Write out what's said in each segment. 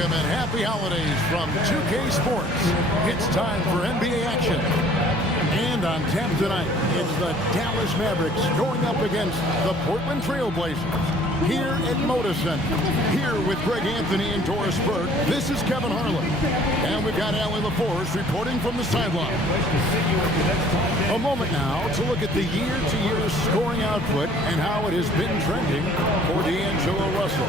Welcome and happy holidays from 2K Sports. It's time for NBA action. And on tap tonight, it's the Dallas Mavericks going up against the Portland Trailblazers here at Moda Center. Here with Greg Anthony and Doris Burke, this is Kevin Harlan. And we've got Allie LaForce reporting from the sideline. A moment now to look at the year-to-year scoring output and how it has been trending for D'Angelo Russell.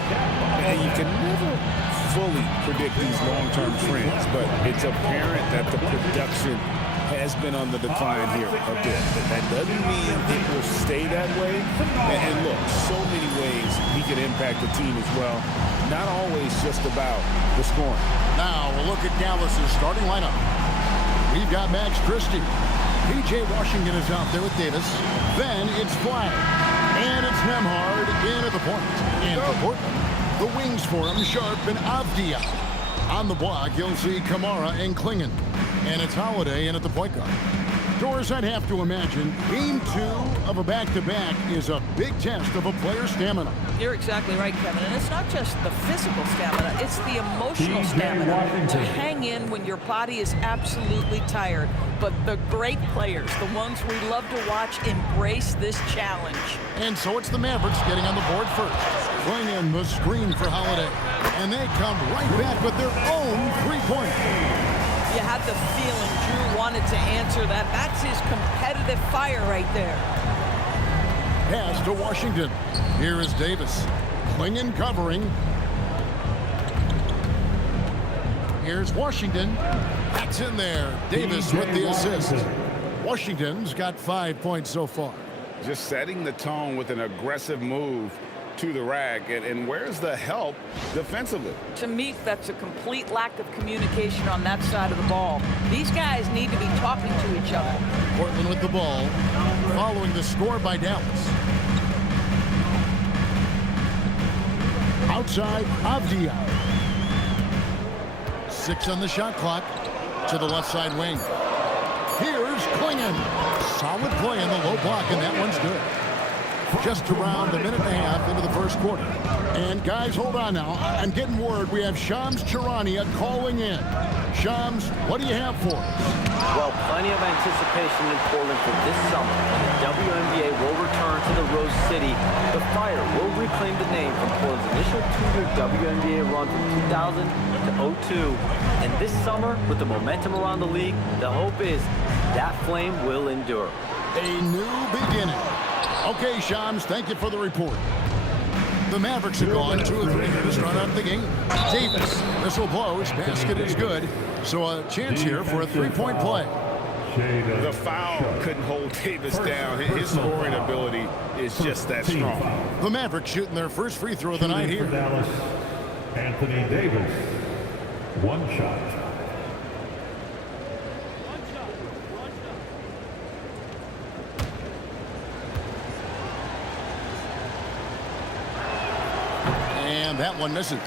And you can never fully predict these long-term trends, but it's apparent that the production has been on the decline here a bit. That doesn't mean it will stay that way. And look, so many ways he can impact the team as well. Not always just about the scoring. Now we'll look at Dallas's starting lineup. We've got Max Christie. P.J. Washington is out there with Davis. Then it's Flag. And it's Nembhard in at the point. And for Portland, the wings for him, Sharp and Avdia. On the block, you'll see Kamara and Klingon. And it's Holiday in at the point guard. Doris, I'd have to imagine game 2 of a back-to-back is a big test of a player's stamina. You're exactly right, Kevin. And it's not just the physical stamina, it's the emotional stamina to hang in when your body is absolutely tired. But the great players, the ones we love to watch, embrace this challenge. And so it's the Mavericks getting on the board first. Going in the screen for Holiday. And they come right back with their own three-pointer. You had the feeling Drew wanted to answer that. That's his competitive fire right there. Pass to Washington. Here is Davis. Klingon covering. Here's Washington. That's in there. Davis with the assist. Washington's got 5 points so far. Just setting the tone with an aggressive move to the rack, and where's the help defensively? To me, that's a complete lack of communication on that side of the ball. These guys need to be talking to each other. Portland with the ball, following the score by Dallas. Outside, Avdia. 6 on the shot clock. To the left side wing. Here's Klingon. Solid play in the low block, and that one's good. Just around a minute and a half into the first quarter. And guys, hold on now. I'm getting word we have Shams Charania calling in. Shams, what do you have for us? Well, plenty of anticipation in Portland for this summer. When the WNBA will return to the Rose City, the Fire will reclaim the name from Portland's initial 2-year WNBA run from 2000 to 02. And this summer, with the momentum around the league, the hope is that flame will endure. A new beginning. Okay, Shams, thank you for the report. The Mavericks have gone 2 of 3 here to start out the game. Davis, whistle blows, basket is good. So a chance here for a three-point play. The foul couldn't hold Davis down. His scoring ability is just that strong. The Mavericks shooting their first free throw of the night here. Dallas, Anthony Davis, 1 shot. And that one misses.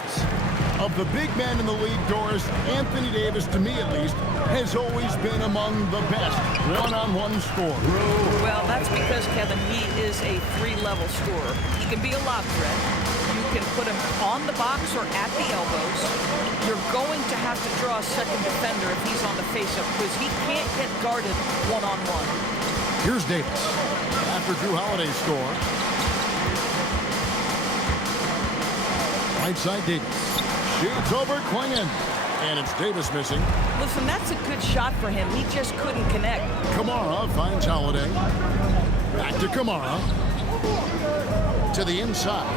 Of the big men in the league, Doris, Anthony Davis, to me at least, has always been among the best one-on-one scorers. Well, that's because, Kevin, he is a 3-level scorer. He can be a lob threat. You can put him on the box or at the elbows. You're going to have to draw a second defender if he's on the face-up because he can't get guarded one-on-one. Here's Davis. After Drew Holiday's score. Right side Davis. Shoots over Klingon. And it's Davis missing. Listen, that's a good shot for him. He just couldn't connect. Kamara finds Holiday. Back to Kamara. To the inside.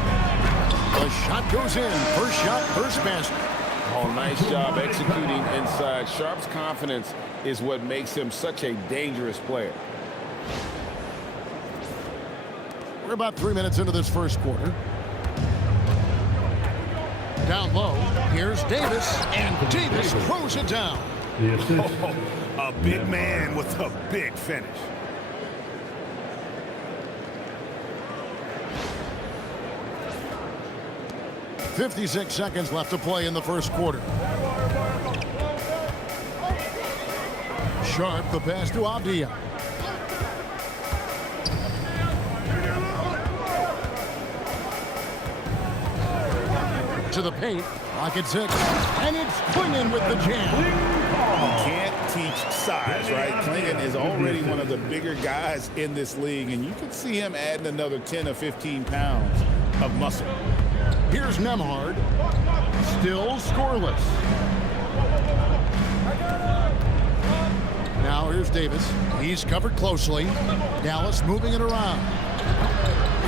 The shot goes in. First shot, first basket. Oh, nice job executing inside. Sharp's confidence is what makes him such a dangerous player. We're about 3 minutes into this first quarter. Down low, here's Davis, and Davis throws it down. A big man with a big finish. .56 seconds left to play in the first quarter. Sharp, the pass to Avdia. To the paint, Pocket 6, and it's Klingon with the jam. You can't teach size, right? Klingon is already one of the bigger guys in this league, and you can see him adding another 10 or 15 pounds of muscle. Here's Nemhard, still scoreless. Now here's Davis. He's covered closely. Dallas moving it around.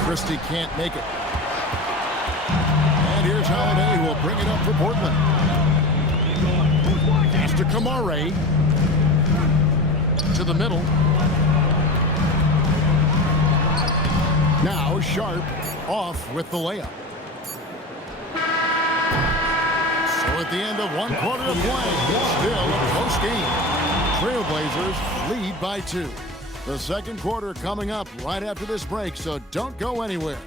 Christie can't make it. And here's Holiday, who will bring it up for Portland. Pass to Kamare. To the middle. Now Sharp off with the layup. So at the end of 1 quarter of play, still a close game. Trailblazers lead by 2. The second quarter coming up right after this break, so don't go anywhere.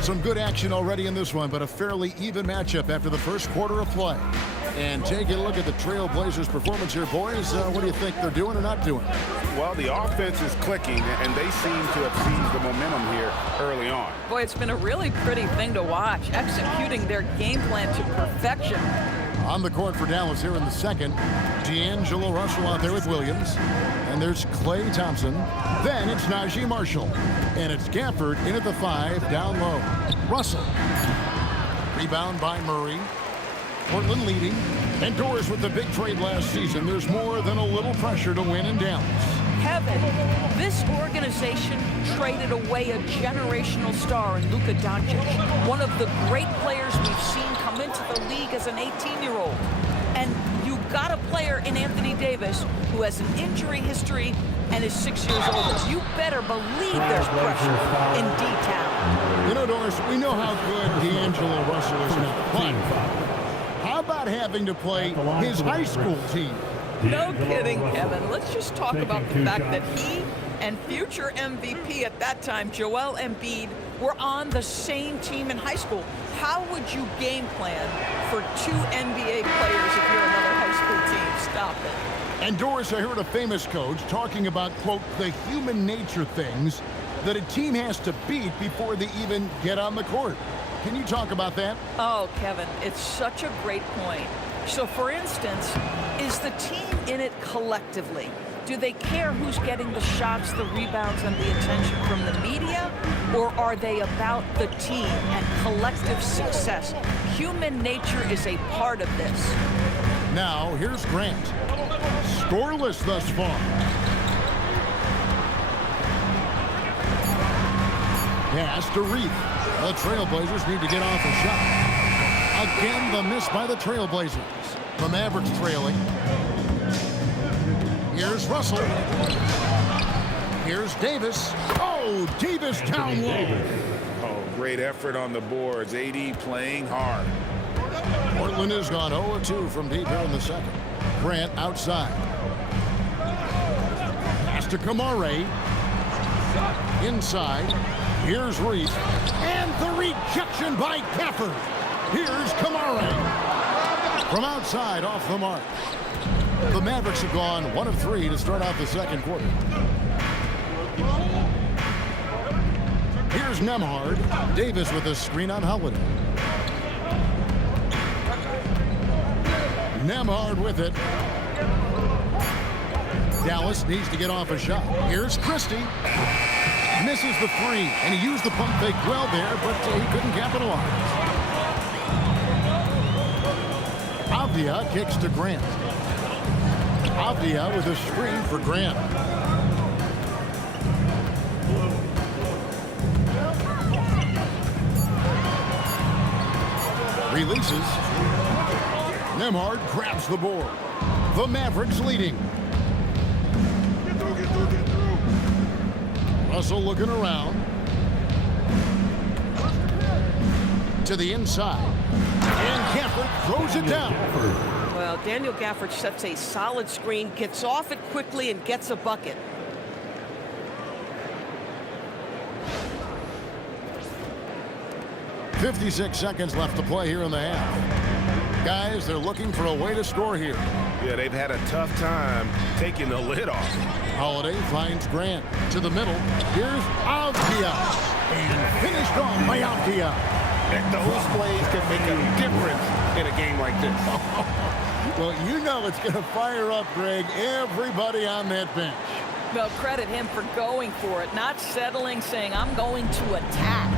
Some good action already in this one, but a fairly even matchup after the first quarter of play. And taking a look at the Trailblazers' performance here, boys. What do you think they're doing or not doing? Well, the offense is clicking, and they seem to have seized the momentum here early on. Boy, it's been a really pretty thing to watch, executing their game plan to perfection. On the court for Dallas here in the second, D'Angelo Russell out there with Williams. And there's Klay Thompson. Then it's Najee Marshall. And it's Gafford in at the 5, down low. Russell. Rebound by Murray. Portland leading. And Doris with the big trade last season. There's more than a little pressure to win in Dallas. Kevin, this organization traded away a generational star in Luka Doncic, one of the great players we've seen come into the league as an 18-year-old. And you got a player in Anthony Davis who has an injury history and is 6 years older. You better believe there's pressure in D-Town. You know, Doris, we know how good D'Angelo Russell is now. But how about having to play his high school team? No kidding, Kevin. Let's just talk about the fact that he and future MVP at that time, Joel Embiid, were on the same team in high school. How would you game plan for 2 NBA players if you're another high school team? Stop it. And Doris, I heard a famous coach talking about, quote, the human nature things that a team has to beat before they even get on the court. Can you talk about that? Oh, Kevin, it's such a great point. So, for instance, is the team in it collectively? Do they care who's getting the shots, the rebounds, and the attention from the media? Or are they about the team and collective success? Human nature is a part of this. Now, here's Grant. Scoreless thus far. Pass to Reed. The Trailblazers need to get off a shot. Again, the miss by the Trailblazers. The Mavericks trailing. Here's Russell. Here's Davis. Oh, Davis down low. Oh, great effort on the boards. AD playing hard. Portland has gone 0-2 from deep here in the second. Grant outside. Pass to Kamare. Inside. Here's Reed. And the rejection by Gafford. Here's Kamare. From outside, off the mark. The Mavericks have gone 1 of 3 to start out the second quarter. Here's Nemhard. Davis with a screen on Holiday. Nemhard with it. Dallas needs to get off a shot. Here's Christie. Misses the 3, and he used the pump fake well there, but he couldn't capitalize. Avdia kicks to Grant. Avdia with a screen for Grant. Releases. Nemhard grabs the board. The Mavericks leading. Russell looking around. To the inside. And Gafford throws it down. Well, Daniel Gafford sets a solid screen, gets off it quickly, and gets a bucket. 56 seconds left to play here in the half. Guys, they're looking for a way to score here. Yeah, they've had a tough time taking the lid off. Holiday finds Grant to the middle. Here's Avdia. And finished off by Avdia. And those plays can make a difference in a game like this. Well, you know it's going to fire up, Greg, everybody on that bench. Well, credit him for going for it, not settling, saying, I'm going to attack.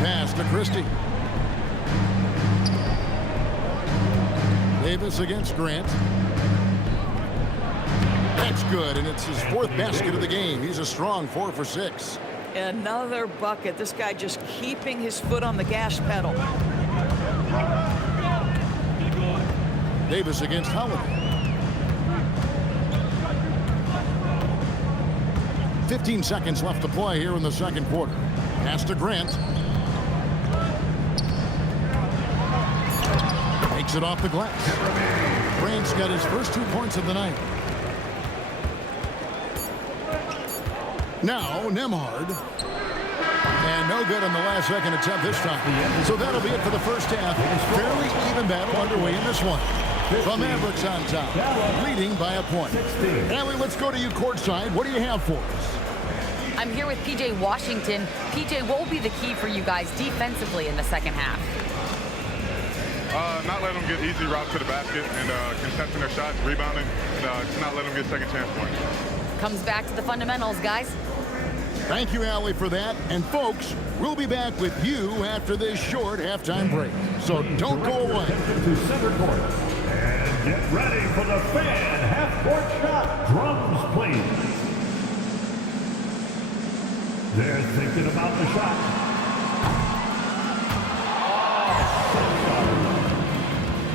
Pass to Christie. Davis against Grant. That's good, and it's his fourth basket of the game. He's a strong 4 for 6. Another bucket. This guy just keeping his foot on the gas pedal. Davis against Holiday. 15 seconds left to play here in the second quarter. Pass to Grant. Takes it off the glass. Grant's got his first 2 points of the night. Now, Nemhard. And no good on the last second attempt this time. So that'll be it for the first half. Fairly even battle underway in this one. The Mavericks on top, leading by a point. Allie, let's go to you courtside. What do you have for us? I'm here with P.J. Washington. P.J., what will be the key for you guys defensively in the second half? Not let them get easy routes to the basket and contesting their shots, rebounding, and not let them get second chance points. Comes back to the fundamentals, guys. Thank you, Allie, for that. And folks, we'll be back with you after this short halftime break. So don't go away. To center court. And get ready for the fan half-court shot. Drums, please. They're thinking about the shot.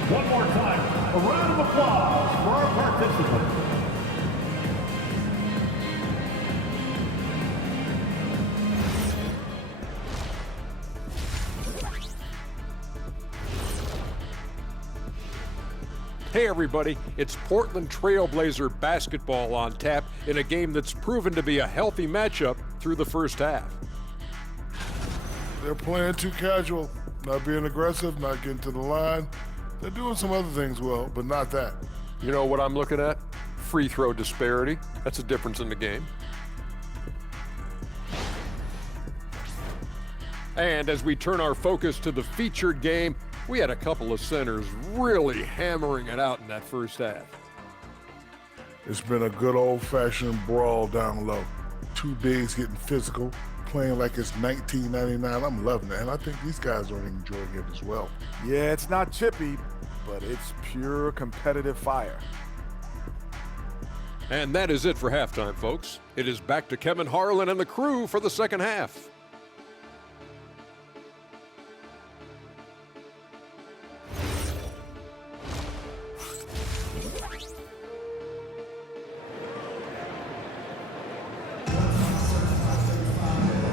One more time, a round of applause for our participants. Hey everybody, it's Portland Trailblazer basketball on tap in a game that's proven to be a healthy matchup through the first half. They're playing too casual, not being aggressive, not getting to the line. They're doing some other things well, but not that. You know what I'm looking at? Free throw disparity. That's a difference in the game. And as we turn our focus to the featured game, we had a couple of centers really hammering it out in that first half. It's been a good old-fashioned brawl down low. Two bigs getting physical, playing like it's 1999. I'm loving it, and I think these guys are enjoying it as well. Yeah, it's not chippy, but it's pure competitive fire. And that is it for halftime, folks. It is back to Kevin Harlan and the crew for the second half.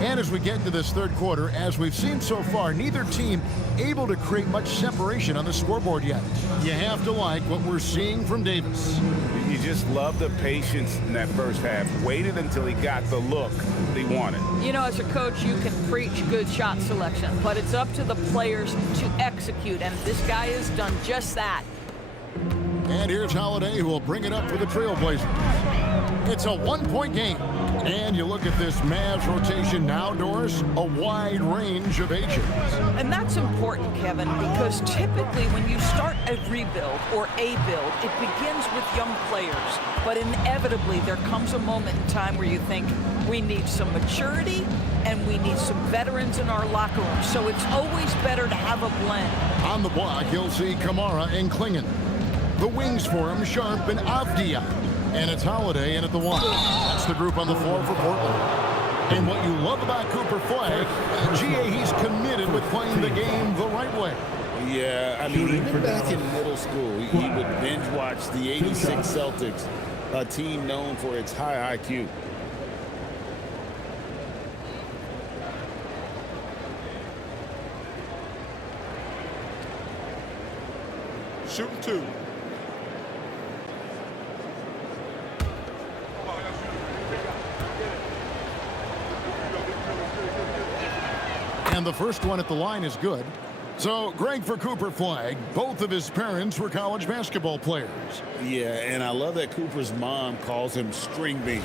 And as we get into this third quarter, as we've seen so far, neither team able to create much separation on the scoreboard yet. You have to like what we're seeing from Davis. You just love the patience in that first half. Waited until he got the look he wanted. You know, as a coach, you can preach good shot selection, but it's up to the players to execute, and this guy has done just that. And here's Holiday, who will bring it up for the Trailblazers. It's a one-point game. And you look at this Mavs rotation now, Doris, a wide range of ages. And that's important, Kevin, because typically when you start a rebuild or a build, it begins with young players. But inevitably, there comes a moment in time where you think we need some maturity and we need some veterans in our locker room. So it's always better to have a blend. On the block, you'll see Kamara and Klingon. The wings for him, Sharp and Avdia. And it's Holiday in at the one. That's the group on the floor for Portland. And what you love about Cooper Flag, GA, he's committed with playing the game the right way. Yeah, I mean, even back in middle school, he would binge watch the '86 Celtics, a team known for its high IQ. Shooting two. And the first one at the line is good. So, Greg, for Cooper Flagg, both of his parents were college basketball players. Yeah, and I love that Cooper's mom calls him String Bean.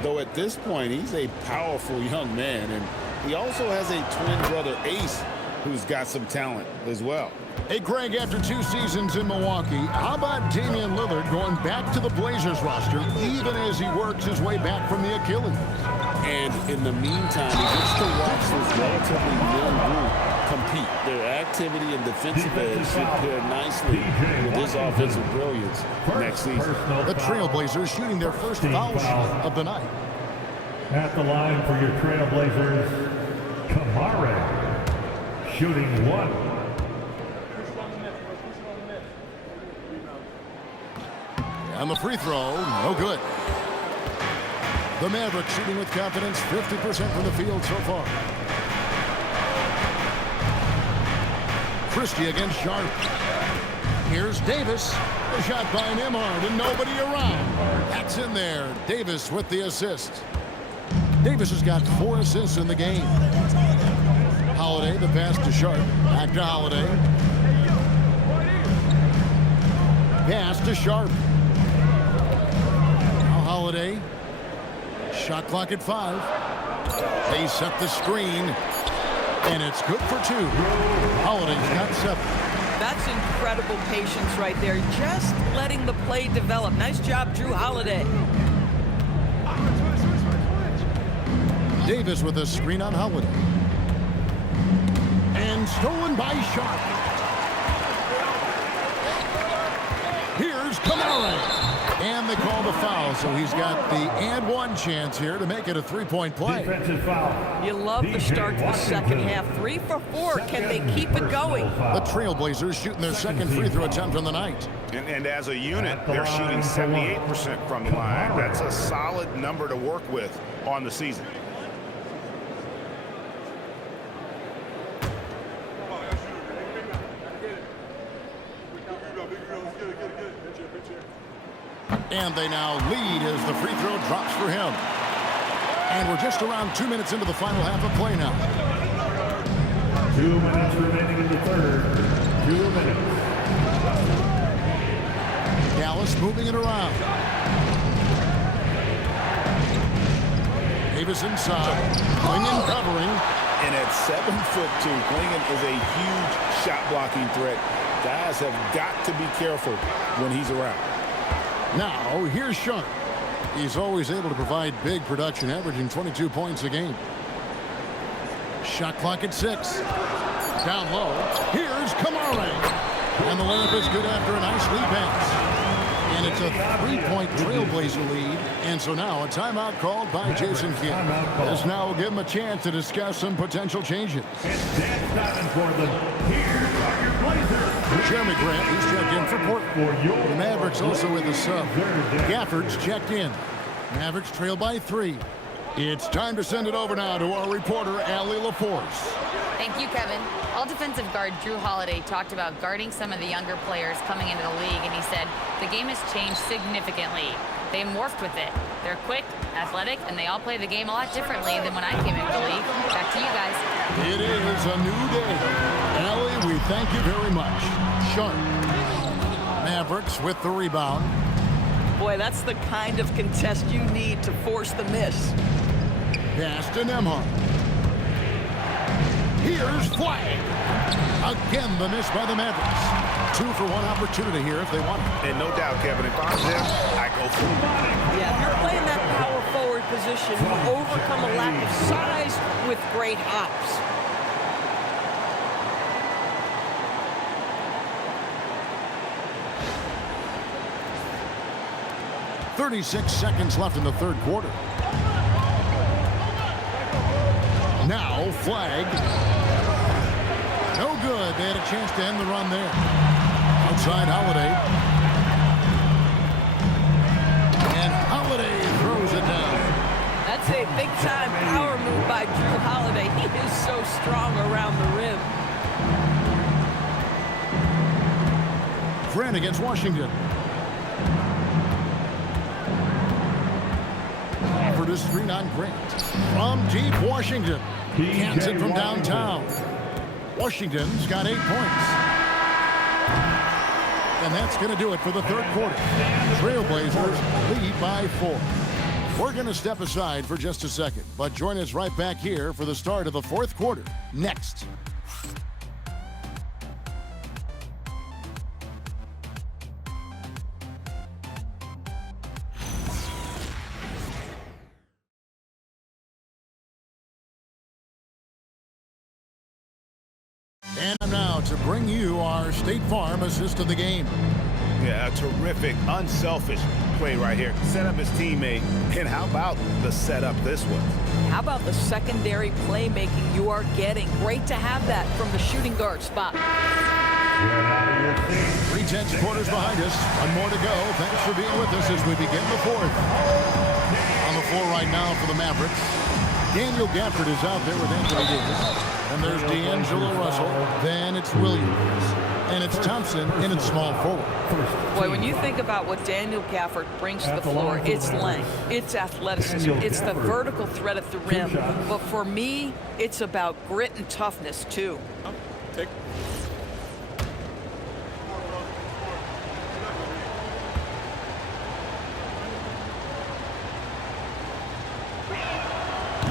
Though at this point, he's a powerful young man. And he also has a twin brother, Ace, who's got some talent as well. Hey, Greg, after 2 seasons in Milwaukee, how about Damian Lillard going back to the Blazers roster, even as he works his way back from the Achilles? And in the meantime, he gets to watch this relatively young group compete. Their activity and defensive edge should pair nicely with his offensive brilliance next season. The Trailblazers shooting their first foul shot of the night. At the line for your Trailblazers, Kamara, shooting 1. And the free throw, no good. The Mavericks shooting with confidence, 50% from the field so far. Christie against Sharp. Here's Davis. A shot by Nembhard and nobody around. That's in there. Davis with the assist. Davis has got 4 assists in the game. Holiday, the pass to Sharp. Back to Holiday. Pass to Sharp. Now Holiday. Shot clock at 5. They set the screen. And it's good for 2. Holiday's got 7. That's incredible patience right there. Just letting the play develop. Nice job, Drew Holiday. Davis with a screen on Holiday. And stolen by Sharp. Here's Kamara. And they call the foul, so he's got the and 1 chance here to make it a 3-point play. Defensive foul. You love the start to the second half. 3 for 4. Can they keep it going? The Trailblazers shooting their second free throw attempt on the night. And as a unit, they're shooting 78% from the line. That's a solid number to work with on the season. And they now lead as the free throw drops for him. And we're just around 2 minutes into the final half of play now. 2 minutes remaining in the third. 2 minutes. Dallas moving it around. Davis inside. Klingon covering. And at 7'2", Klingon is a huge shot blocking threat. Guys have got to be careful when he's around. Now, here's Sharp. He's always able to provide big production, averaging 22 points a game. Shot clock at 6. Down low. Here's Kamara. And the layup is good after a nice lead pass. And it's a 3-point Trailblazer lead. And so now a timeout called by Jason Kidd. This now will give him a chance to discuss some potential changes. It's Dan Simon for them. Here are your Blazers. Jeremy Grant, he's checked in for Portland. The Mavericks also with a sub. Gafford's checked in. Mavericks trail by 3. It's time to send it over now to our reporter, Allie LaForce. Thank you, Kevin. All defensive guard Drew Holiday talked about guarding some of the younger players coming into the league, and he said the game has changed significantly. They morphed with it. They're quick, athletic, and they all play the game a lot differently than when I came into the league. Back to you guys. It is a new day. Allie, we thank you very much. Sharp. Mavericks with the rebound. Boy, that's the kind of contest you need to force the miss. Pass to Nembhard. Here's Flagg. Again, the miss by the Mavericks. 2 for 1 opportunity here if they want it. And no doubt, Kevin, if I'm them, I go for it. Yeah, if you're playing that power forward position, you overcome a lack of size with great hops. .36 seconds left in the third quarter. Now Flagg. No good. They had a chance to end the run there. Outside Holiday. And Holiday throws it down. That's a big-time power move by Drew Holiday. He is so strong around the rim. Grant against Washington. Offered a screen on Grant. From deep Washington. Cans it from downtown. Washington's got 8 points. And that's going to do it for the third quarter. Trailblazers lead by 4. We're going to step aside for just a second, but join us right back here for the start of the fourth quarter next. And now to bring you our State Farm assist of the game. Yeah, a terrific, unselfish play right here. Set up his teammate. And how about the setup this was? How about the secondary playmaking you are getting? Great to have that from the shooting guard spot. 3/10 quarters behind us. One more to go. Thanks for being with us as we begin the fourth. On the floor right now for the Mavericks, Daniel Gafford is out there with Anthony Davis. And there's D'Angelo Russell. Then it's Williams. And it's Thompson in its small forward. Boy, when you think about what Daniel Gafford brings to the floor, it's length, it's athleticism, it's the vertical threat at the rim. But for me, it's about grit and toughness, too.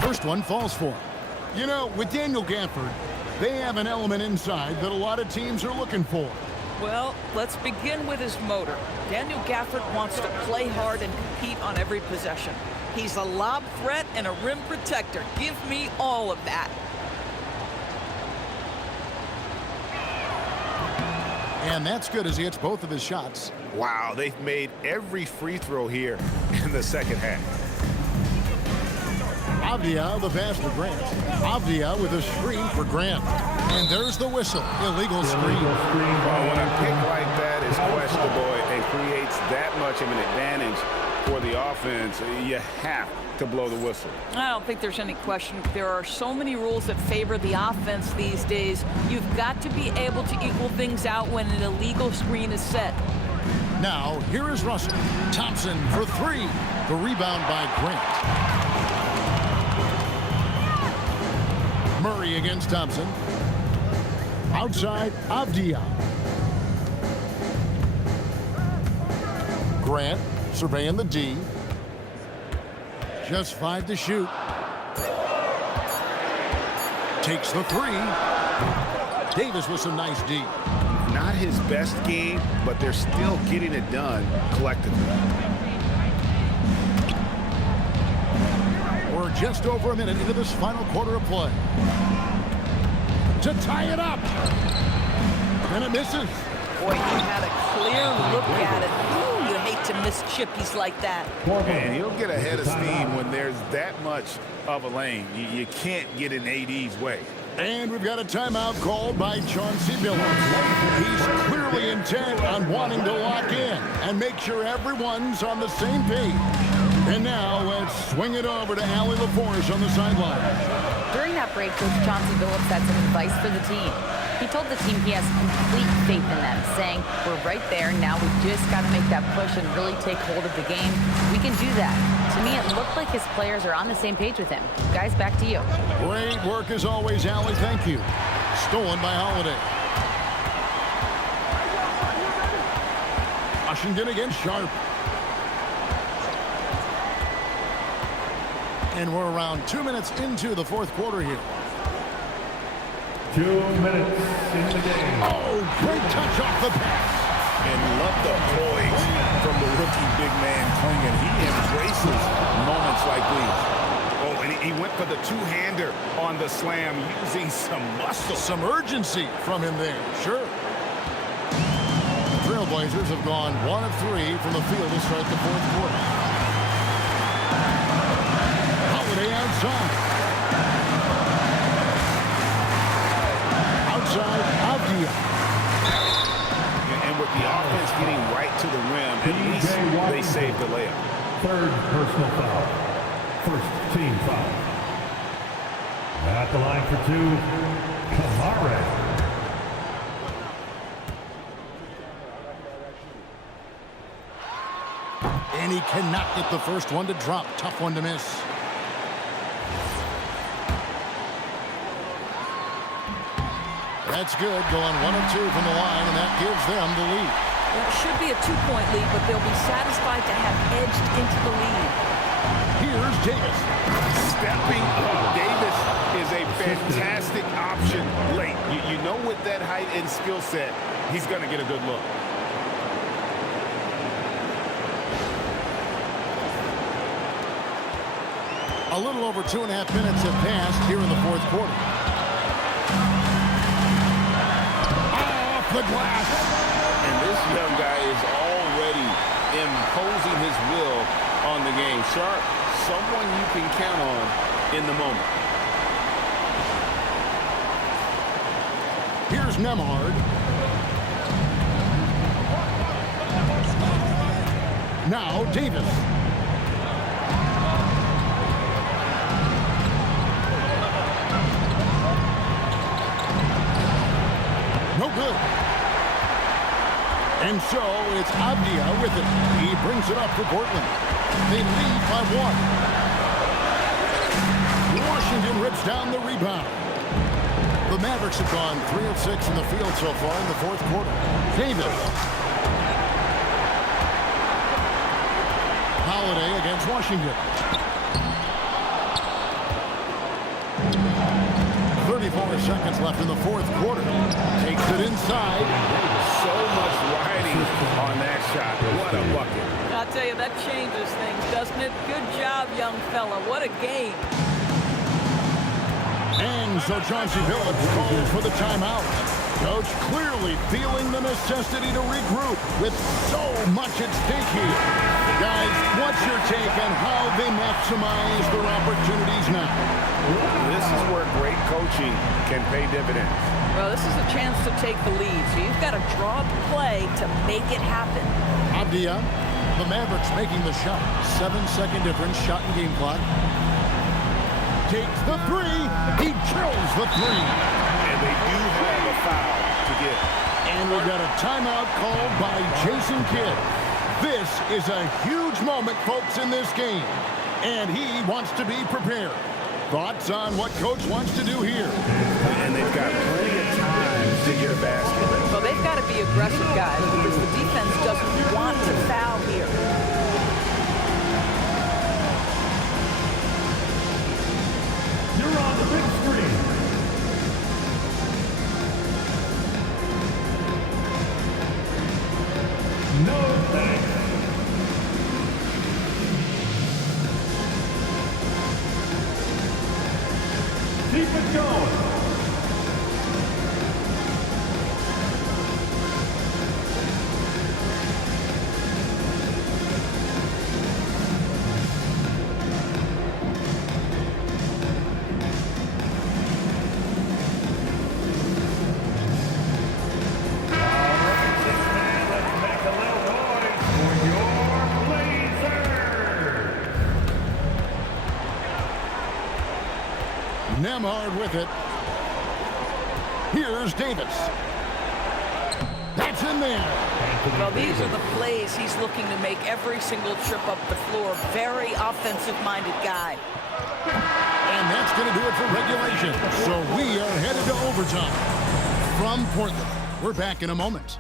First one falls for him. You know, with Daniel Gafford, they have an element inside that a lot of teams are looking for. Well, let's begin with his motor. Daniel Gafford wants to play hard and compete on every possession. He's a lob threat and a rim protector. Give me all of that. And that's good as he hits both of his shots. Wow, they've made every free throw here in the second half. Avdia, the pass to Grant. Avdia with a screen for Grant. And there's the whistle. Illegal screen. Well, when a pick like that is questionable and creates that much of an advantage for the offense, you have to blow the whistle. I don't think there's any question. There are so many rules that favor the offense these days. You've got to be able to equal things out when an illegal screen is set. Now, here is Russell. Thompson for 3. The rebound by Grant. Murray against Thompson. Outside, Avdia. Grant surveying the D. Just 5 to shoot. Takes the 3. Davis with some nice D. Not his best game, but they're still getting it done collectively. We're just over a minute into this final quarter of play. To tie it up. And it misses. Boy, he had a clear look at it. Ooh, you hate to miss chippies like that. And he'll get a head of steam when there's that much of a lane. You can't get in AD's way. And we've got a timeout called by Chauncey Billups. He's clearly intent on wanting to lock in and make sure everyone's on the same page. And now let's swing it over to Allie LaForce on the sideline. During that break, Coach Chauncey Billups had some advice for the team. He told the team he has complete faith in them, saying, we're right there, now we just got to make that push and really take hold of the game. We can do that. To me, it looked like his players are on the same page with him. Guys, back to you. Great work as always, Allie. Thank you. Stolen by Holiday. Washington against Sharp. And we're around 2 minutes into the fourth quarter here. 2 minutes in the game. Oh, great touch off the pass. And love the poise from the rookie big man Klingon. He embraces moments like these. Oh, and he went for the two-hander on the slam using some muscle. Some urgency from him there, sure. The Trailblazers have gone 1 of 3 from the field to start the fourth quarter. Holiday outside. Outside, Avdia. And with the offense getting right to the rim, at least they saved the layup. Third personal foul. First team foul. At the line for 2, Kamara. And he cannot get the first one to drop. Tough one to miss. That's good, going 1 of 2 from the line, and that gives them the lead. Well, it should be a 2-point lead, but they'll be satisfied to have edged into the lead. Here's Davis. Stepping up. Davis is a fantastic option late. You know with that height and skill set, he's going to get a good look. A little over 2.5 minutes have passed here in the fourth quarter. Off the glass. And this young guy is already imposing his will on the game. Sharp, someone you can count on in the moment. Here's Nemhard. Now Davis. No good. And so it's Abdia with it. He brings it up for Portland. They lead by 1. Washington rips down the rebound. The Mavericks have gone 3 of 6 in the field so far in the fourth quarter. Davis. Holiday against Washington. 34 seconds left in the fourth quarter. Takes it inside. So much riding on that shot. What a bucket. I'll tell you, that changes things, doesn't it? Good job, young fella. What a game. And so Chauncey Billups calls for the timeout. Coach clearly feeling the necessity to regroup with so much at stake here. Guys, what's your take on how they maximize their opportunities now? This is where great coaching can pay dividends. Well, this is a chance to take the lead, so you've got to draw the play to make it happen. Abdia, the Mavericks making the shot. 7-second difference, shot and game clock. Takes the 3. He drills the 3. And they do have a foul to get. And we've got a timeout called by Jason Kidd. This is a huge moment, folks, in this game. And he wants to be prepared. Thoughts on what Coach wants to do here? And they've got plenty of time to get a basket. Well, they've got to be aggressive, guys, because the defense doesn't want to foul here. You're on the big screen. No thanks. Keep it going. Nemhard with it. Here's Davis. That's in there. Well, these are the plays he's looking to make every single trip up the floor. Very offensive-minded guy. And that's going to do it for regulation. So we are headed to overtime. From Portland, we're back in a moment.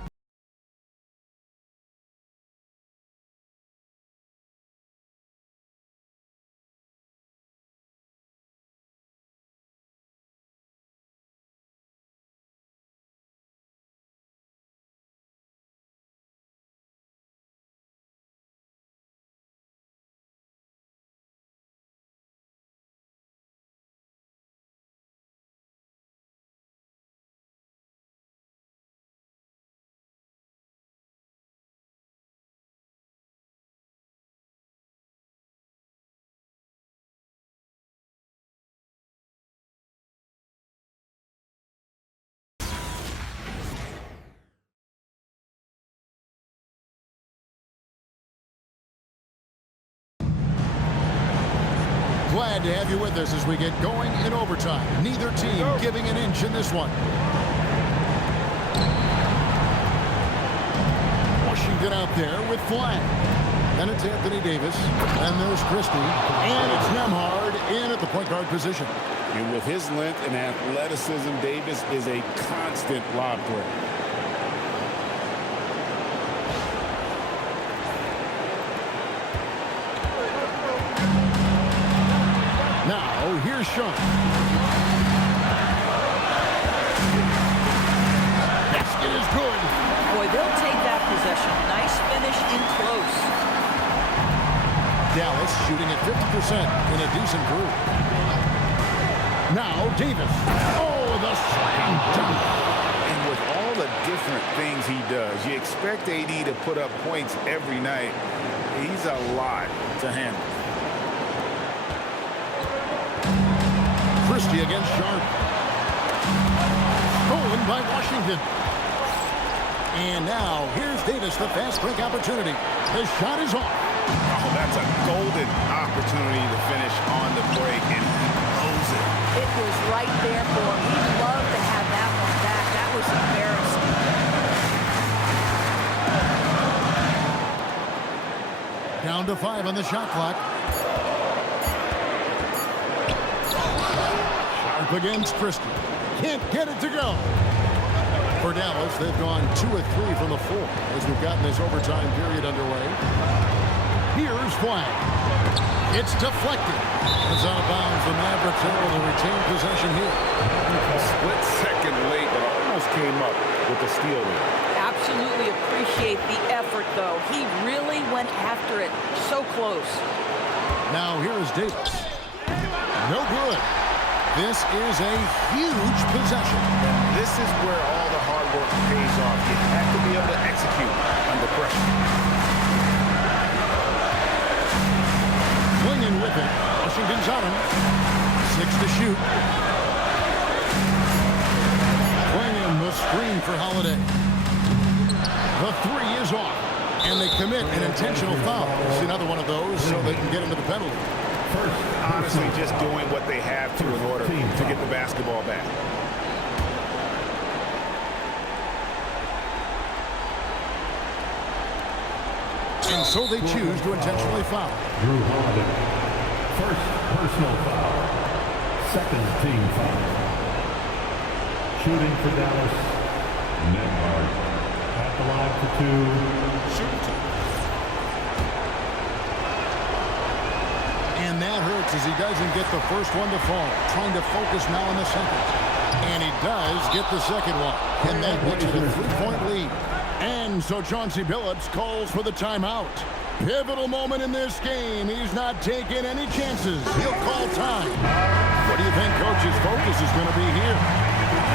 Glad to have you with us as we get going in overtime. Neither team giving an inch in this one. Washington out there with flag. Then it's Anthony Davis. And there's Christie. And it's Nemhard in at the point guard position. And with his length and athleticism, Davis is a constant lob threat. Now, here's Sean. Basket is good. Boy, they'll take that possession. Nice finish in close. Dallas shooting at 50% in a decent group. Now, Davis. Oh, the slam dunk. And with all the different things he does, you expect AD to put up points every night. He's a lot to handle. Christie against Sharp. Stolen by Washington. And now, here's Davis, the fast break opportunity. The shot is off. Oh, that's a golden opportunity to finish on the break, and he blows it. It was right there for him. He'd love to have that one back. That was embarrassing. Down to 5 on the shot clock. Sharp against Christie. Can't get it to go. For Dallas, they've gone 2 of 3 from the 4 as we've gotten this overtime period underway. Here's Flag. It's deflected. It's out of bounds. The Mavericks able to retain possession here. A split second late, but almost came up with the steal there. Absolutely appreciate the effort, though. He really went after it. So close. Now here's Davis. No good. This is a huge possession. This is where all the hard work pays off. You have to be able to execute under pressure. Swinging with it. Washington's on him. 6 to shoot. Swinging the screen for Holiday. The 3 is off. And they commit an intentional foul. See another one of those so they can get into the penalty. Honestly, just doing what they have to in order to get the basketball back. And so they choose to intentionally foul. Drew Holiday. First personal foul. Second team foul. Shooting for Dallas. Nembhard. At the line for 2. Shoot. And that hurts as he doesn't get the first one to fall. Trying to focus now on the second. And he does get the second one. And that makes it a 3-point lead. And so Chauncey Billups calls for the timeout. Pivotal moment in this game. He's not taking any chances. He'll call time. What do you think Coach's focus is going to be here?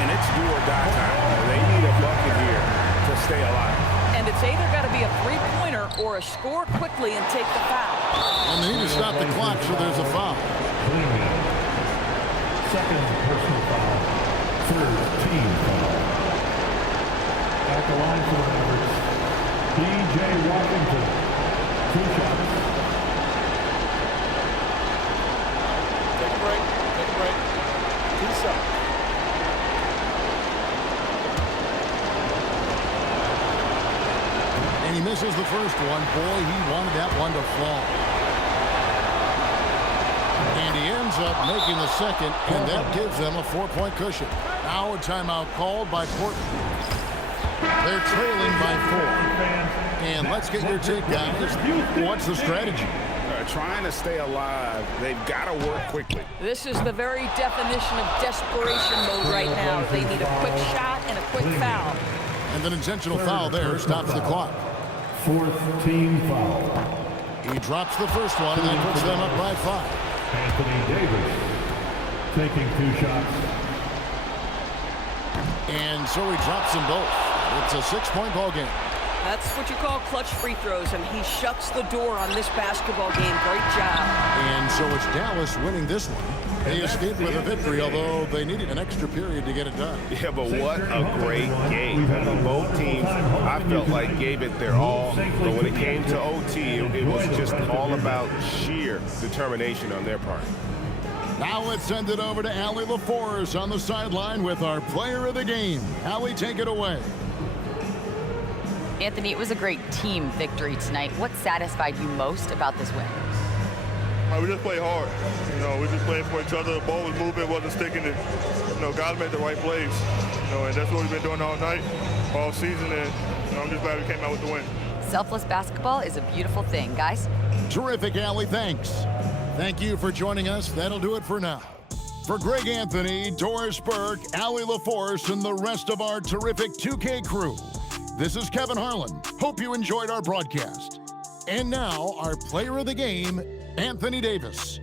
And it's do or die time. They need a bucket here to stay alive. And it's either got to be a three-pointer or a score quickly and take the foul. And they need to stop the clock, so there's a foul. Second personal foul. Third team foul. At the line for the Mavericks, P.J. Washington. 2 shots. Take a break. Take a break. 2 shots. And he misses the first one. Boy, he wanted that one to fall. And he ends up making the second, and that gives them a 4-point cushion. Now a timeout called by Portland. They're trailing by 4. And let's get your take, guys. What's the strategy? Trying to stay alive. They've got to work quickly. This is the very definition of desperation mode right now. They need a quick shot and a quick foul. And an intentional foul there stops the clock. 4th team foul. He drops the first one, and that puts them up by 5. Anthony Davis taking 2 shots. And so he drops them both. It's a 6-point ball game. That's what you call clutch free throws, and he shuts the door on this basketball game. Great job. And so it's Dallas winning this one. They escaped with a victory, although they needed an extra period to get it done. Yeah, but what a great game. Both teams, I felt like, gave it their all. But when it came to OT, it was just all about sheer determination on their part. Now let's send it over to Allie LaForce on the sideline with our player of the game. Allie, take it away. Anthony, it was a great team victory tonight. What satisfied you most about this win? We just play hard. You know, we just played for each other. The ball was moving, wasn't sticking. And, you know, guys made the right plays. You know, and that's what we've been doing all night, all season. And you know, I'm just glad we came out with the win. Selfless basketball is a beautiful thing, guys. Terrific, Allie. Thanks. Thank you for joining us. That'll do it for now. For Greg Anthony, Doris Burke, Allie LaForce, and the rest of our terrific 2K crew, this is Kevin Harlan. Hope you enjoyed our broadcast. And now, our player of the game, Anthony Davis.